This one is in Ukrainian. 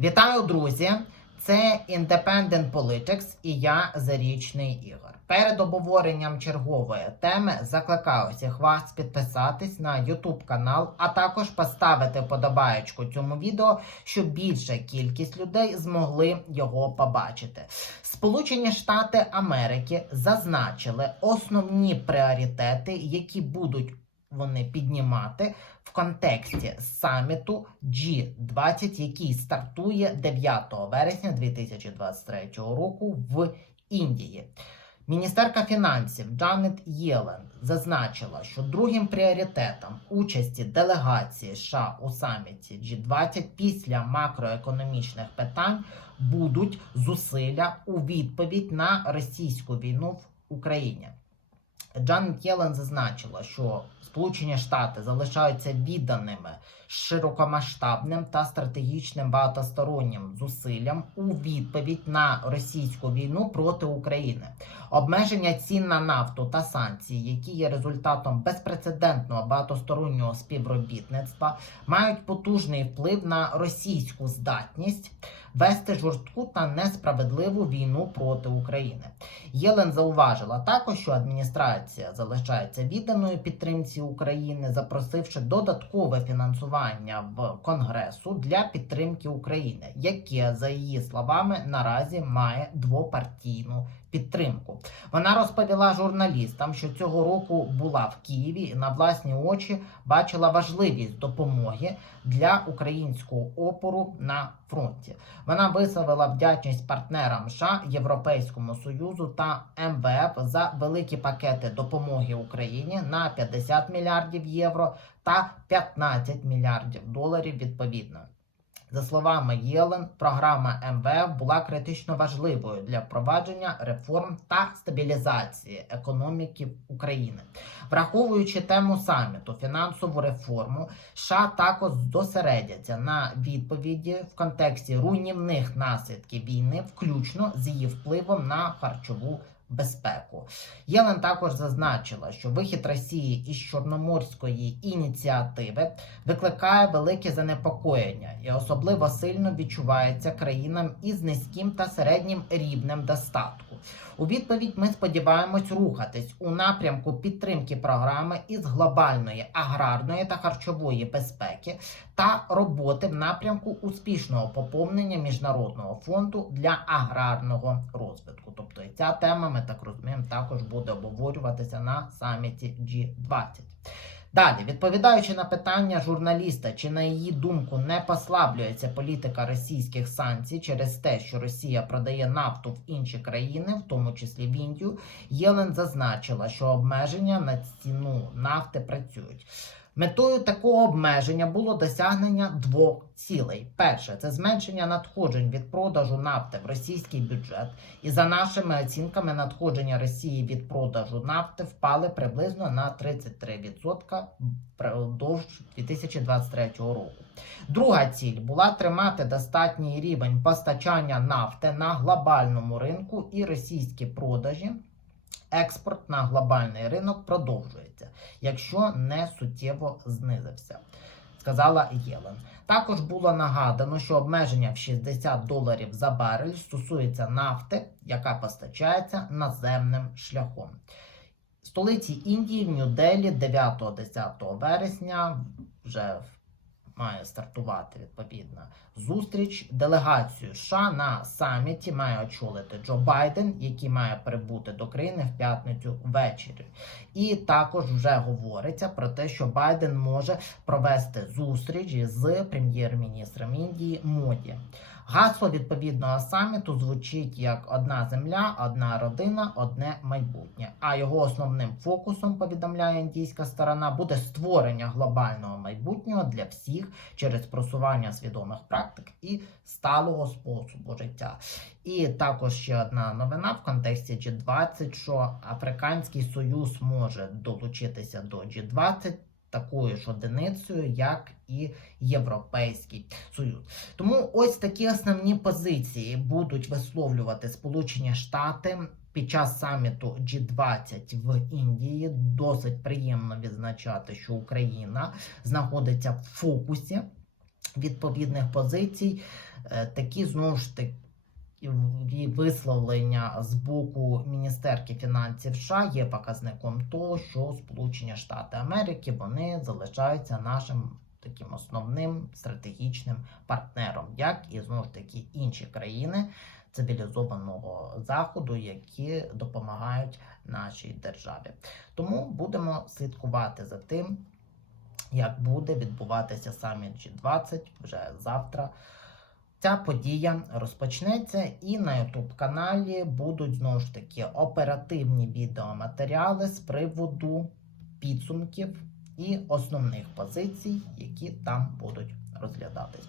Вітаю, друзі! Це Independent Politics і я Зарічний Ігор. Перед обговоренням чергової теми закликаю всіх вас підписатись на YouTube канал, а також поставити подобаєчку цьому відео, щоб більша кількість людей змогли його побачити. Сполучені Штати Америки зазначили основні пріоритети, які будуть вони піднімати в контексті саміту G20, який стартує 9 вересня 2023 року в Індії. Міністерка фінансів Джанет Єлен зазначила, що другим пріоритетом участі делегації США у саміті G20 після макроекономічних питань будуть зусилля у відповідь на російську війну в Україні. Джанет Єлен зазначила, що Сполучені Штати залишаються відданими широкомасштабним та стратегічним багатостороннім зусиллям у відповідь на російську війну проти України. Обмеження цін на нафту та санкції, які є результатом безпрецедентного багатостороннього співробітництва, мають потужний вплив на російську здатність вести жорстку та несправедливу війну проти України. Єлен зауважила також, що адміністрація залишається відданою підтримці України, запросивши додаткове фінансування в Конгресу для підтримки України, яке, за її словами, наразі має двопартійну підтримку. Вона розповіла журналістам, що цього року була в Києві і на власні очі бачила важливість допомоги для українського опору на фронті. Вона висловила вдячність партнерам США, Європейському Союзу та МВФ за великі пакети допомоги Україні на 50 мільярдів євро та 15 мільярдів доларів відповідно. За словами Єлен, програма МВФ була критично важливою для впровадження реформ та стабілізації економіки України. Враховуючи тему саміту фінансову реформу, США також зосередяться на відповіді в контексті руйнівних наслідків війни, включно з її впливом на харчову безпеку. Єлен також зазначила, що вихід Росії із Чорноморської ініціативи викликає велике занепокоєння і особливо сильно відчувається країнам із низьким та середнім рівнем достатку. У відповідь ми сподіваємось рухатись у напрямку підтримки програми із глобальної аграрної та харчової безпеки та роботи в напрямку успішного поповнення міжнародного фонду для аграрного розвитку. Тобто ця тема, ми так розуміємо, також буде обговорюватися на саміті G20. Далі, відповідаючи на питання журналіста, чи на її думку не послаблюється політика російських санкцій через те, що Росія продає нафту в інші країни, в тому числі в Індію, Єлен зазначила, що обмеження на ціну нафти працюють. Метою такого обмеження було досягнення двох цілей: перше це зменшення надходжень від продажу нафти в російський бюджет, і за нашими оцінками, надходження Росії від продажу нафти впали приблизно на 33% впродовж 2023 року. Друга ціль була тримати достатній рівень постачання нафти на глобальному ринку і російські продажі. Експорт на глобальний ринок продовжується, якщо не суттєво знизився, сказала Єлен. Також було нагадано, що обмеження в 60 доларів за барель стосується нафти, яка постачається наземним шляхом. Столиці Індії в Нью-Делі 9-10 вересня вже має стартувати відповідна зустріч. Делегацію США на саміті має очолити Джо Байден, який має прибути до країни в п'ятницю ввечері. І також вже говориться про те, що Байден може провести зустріч з прем'єр-міністром Індії Моді. Гасло відповідного саміту звучить як одна земля, одна родина, одне майбутнє. А його основним фокусом, повідомляє індійська сторона, буде створення глобального майбутнього для всіх через просування свідомих практик і сталого способу життя. І також ще одна новина в контексті G20, що Африканський Союз може долучитися до G20 такою ж одиницею, як і Європейський Союз. Тому ось такі основні позиції будуть висловлювати Сполучені Штати. Під час саміту G20 в Індії досить приємно відзначати, що Україна знаходиться в фокусі відповідних позицій. Е, Такі знову ж таки і висловлення з боку Міністерки фінансів США є показником того, що Сполучені Штати Америки вони залишаються нашим таким основним стратегічним партнером, як і знову ж таки інші країни цивілізованого заходу, які допомагають нашій державі. Тому будемо слідкувати за тим, як буде відбуватися саміт G20 вже завтра. Ця подія розпочнеться, і на youtube каналі будуть знову ж таки оперативні відеоматеріали з приводу підсумків і основних позицій, які там будуть розглядатись.